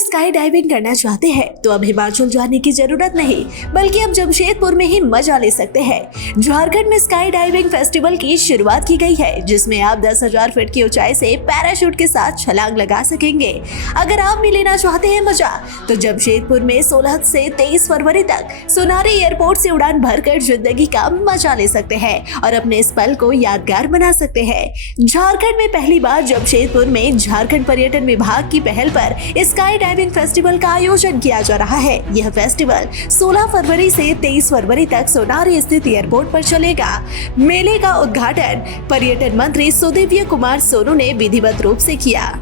Sky diving करना चाहते हैं तो अब हिमाचल जाने की जरूरत नहीं, बल्कि अब जमशेदपुर में ही मजा ले सकते हैं। झारखंड में स्काई डाइविंग फेस्टिवल की शुरुआत की गई है, जिसमें आप 10,000 फीट की ऊंचाई से पैराशूट के साथ छलांग लगा सकेंगे। अगर आप भी लेना चाहते हैं मजा, तो जमशेदपुर में 16 से 23 फरवरी तक सोनारी एयरपोर्ट से उड़ान भरकर जिंदगी का मजा ले सकते हैं और अपने इस पल को यादगार बना सकते हैं। झारखंड में पहली बार जमशेदपुर में झारखंड पर्यटन विभाग की पहल पर स्काई डाइविंग फेस्टिवल का आयोजन किया जा रहा है। यह फेस्टिवल 16 फरवरी से 23 फरवरी तक सोनारी स्थित एयरपोर्ट पर चलेगा। मेले का उद्घाटन पर्यटन मंत्री सुदिव्य कुमार सोनू ने विधिवत रूप से किया।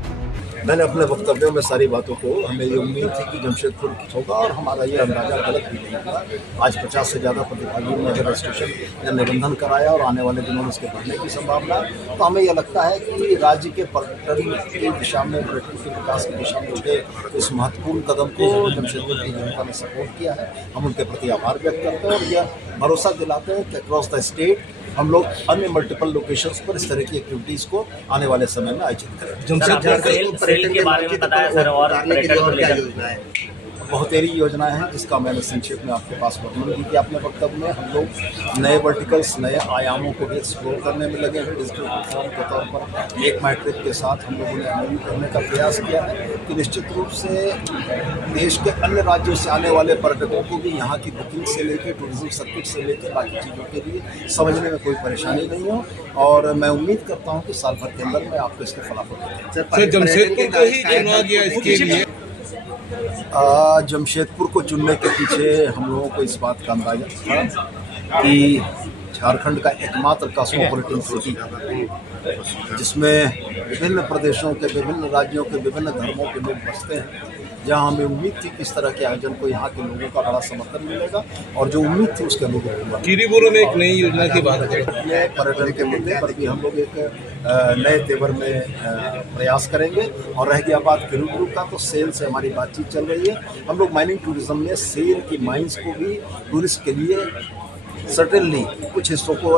मैंने अपने वक्तव्यों में सारी बातों को, हमें ये उम्मीद थी कि जमशेदपुर होगा और हमारा ये अंदाजा गलत भी नहीं हुआ। आज 50 से ज़्यादा प्रतिभागियों ने रजिस्ट्रेशन या निबंधन कराया और आने वाले दिनों में इसके बढ़ने की संभावना। तो हमें यह लगता है कि राज्य के पर्यटन की दिशा में, पर्यटन के विकास की दिशा में उठे इस महत्वपूर्ण कदम को जमशेदपुर की जनता ने सपोर्ट किया है। हम उनके प्रति आभार व्यक्त करते हैं और यह भरोसा दिलाते हैं कि अक्रॉस द स्टेट हम लोग अन्य मल्टीपल लोकेशंस पर इस तरह की एक्टिविटीज़ को आने वाले समय में आयोजित करेंगे। पर्यटन के बारे में बताया सर, और पर्यटन को लेकर बहुतेरी योजनाएं हैं जिसका मैंने संक्षेप में आपके पास वर्णन भी किया अपने वक्तव्य में। हम लोग नए वर्टिकल्स, नए आयामों को भी एक्सप्लोर करने में लगे हैं। डिजिटल प्लेटफॉर्म के तौर पर एक मैट्रिक के साथ हम लोगों ने एमओयू करने का प्रयास किया है कि निश्चित रूप से देश के अन्य राज्यों से आने वाले पर्यटकों को भी यहाँ की बुकिंग से लेकर, टूरिज्म सर्किट से लेकर बाकी चीज़ों के लिए समझने में कोई परेशानी नहीं हो। और मैं उम्मीद करता हूँ कि साल भर के अंदर मैं आपको इसके फलाफल जमशेदपुर को ही चुना गया इसके लिए। जमशेदपुर को चुनने के पीछे हम लोगों को इस बात का अंदाजा था कि झारखंड का एकमात्र कॉस्मोपॉलिटन सिटी जिसमें विभिन्न प्रदेशों के, विभिन्न राज्यों के, विभिन्न धर्मों के लोग बसते हैं, जहाँ हमें उम्मीद थी कि इस तरह के आयोजन को यहाँ के लोगों का बड़ा समर्थन मिलेगा और जो उम्मीद थी उसके अनुरूप कीरीबुरू में एक नई योजना की बात है। पर्यटन के मुद्दे पर भी हम लोग एक नए तेवर में प्रयास करेंगे। और रह गया बात कीरीबुरू का, तो सेल से हमारी बातचीत चल रही है। हम लोग माइनिंग टूरिज्म में सेल की माइंस को भी टूरिस्ट के लिए सर्टेनली कुछ हिस्सों को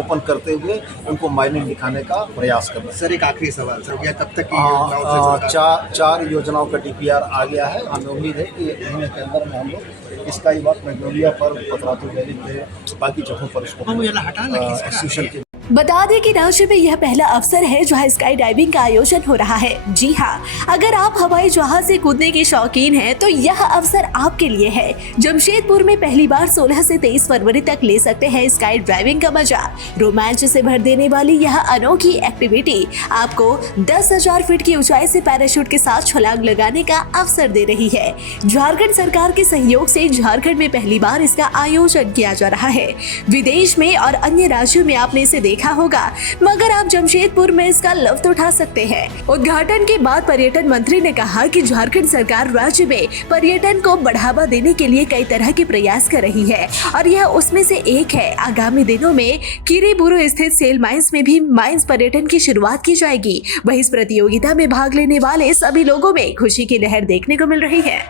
ओपन करते हुए उनको माइनिंग दिखाने का प्रयास कर रहे हैं। सर, एक आखिरी सवाल सर, क्या तब तक चार योजनाओं का DPR आ गया है। हमें उम्मीद है कि महीने के अंदर में हम लोग इसका ही बात मैग्नोलिया पर, पतरातू वैली पे, बाकी जगहों पर उसको एक्सक्यूशन बता दें कि राज्य में यह पहला अवसर है जहां स्काई डाइविंग का आयोजन हो रहा है। जी हाँ, अगर आप हवाई जहाज से कूदने के शौकीन हैं तो यह अवसर आपके लिए है। जमशेदपुर में पहली बार 16 से 23 फरवरी तक ले सकते हैं स्काई ड्राइविंग का मजा। रोमांच से भर देने वाली यह अनोखी एक्टिविटी आपको 10,000 फीट की ऊंचाई से पैराशूट के साथ छलांग लगाने का अवसर दे रही है। झारखंड सरकार के सहयोग से झारखंड में पहली बार इसका आयोजन किया जा रहा है। विदेश में और अन्य राज्यों में आपने इसे देखा होगा, मगर आप जमशेदपुर में इसका लुत्फ उठा सकते हैं। उद्घाटन के बाद पर्यटन मंत्री ने कहा कि झारखंड सरकार राज्य में पर्यटन को बढ़ावा देने के लिए कई तरह के प्रयास कर रही है और यह उसमें से एक है। आगामी दिनों में कीरीबुरू स्थित सेल माइंस में भी माइंस पर्यटन की शुरुआत की जाएगी। वहीं इस प्रतियोगिता में भाग लेने वाले सभी लोगों में खुशी की लहर देखने को मिल रही है।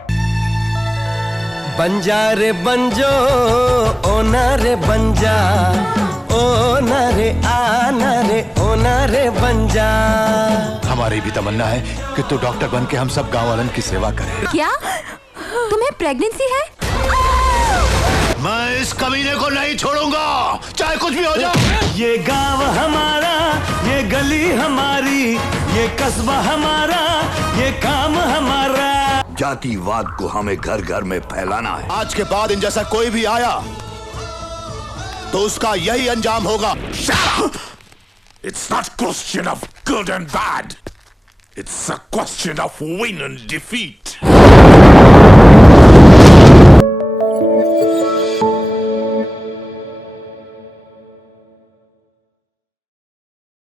बंजारे बंजो ओना रे बंजा, ओना रे आना रे ओना रे बंजा। हमारी भी तमन्ना है कि तू डॉक्टर बन के हम सब गाँव वालन की सेवा करे। क्या तुम्हें प्रेगनेंसी है? मैं इस कमीने को नहीं छोड़ूंगा, चाहे कुछ भी हो जाए। ये गांव हमारा, ये गली हमारी, ये कस्बा हमारा, ये काम हमारा। जातिवाद को हमें घर घर में फैलाना है। आज के बाद इन जैसा कोई भी आया तो उसका यही अंजाम होगा। It's not a question of good and bad. It's a question of win and defeat.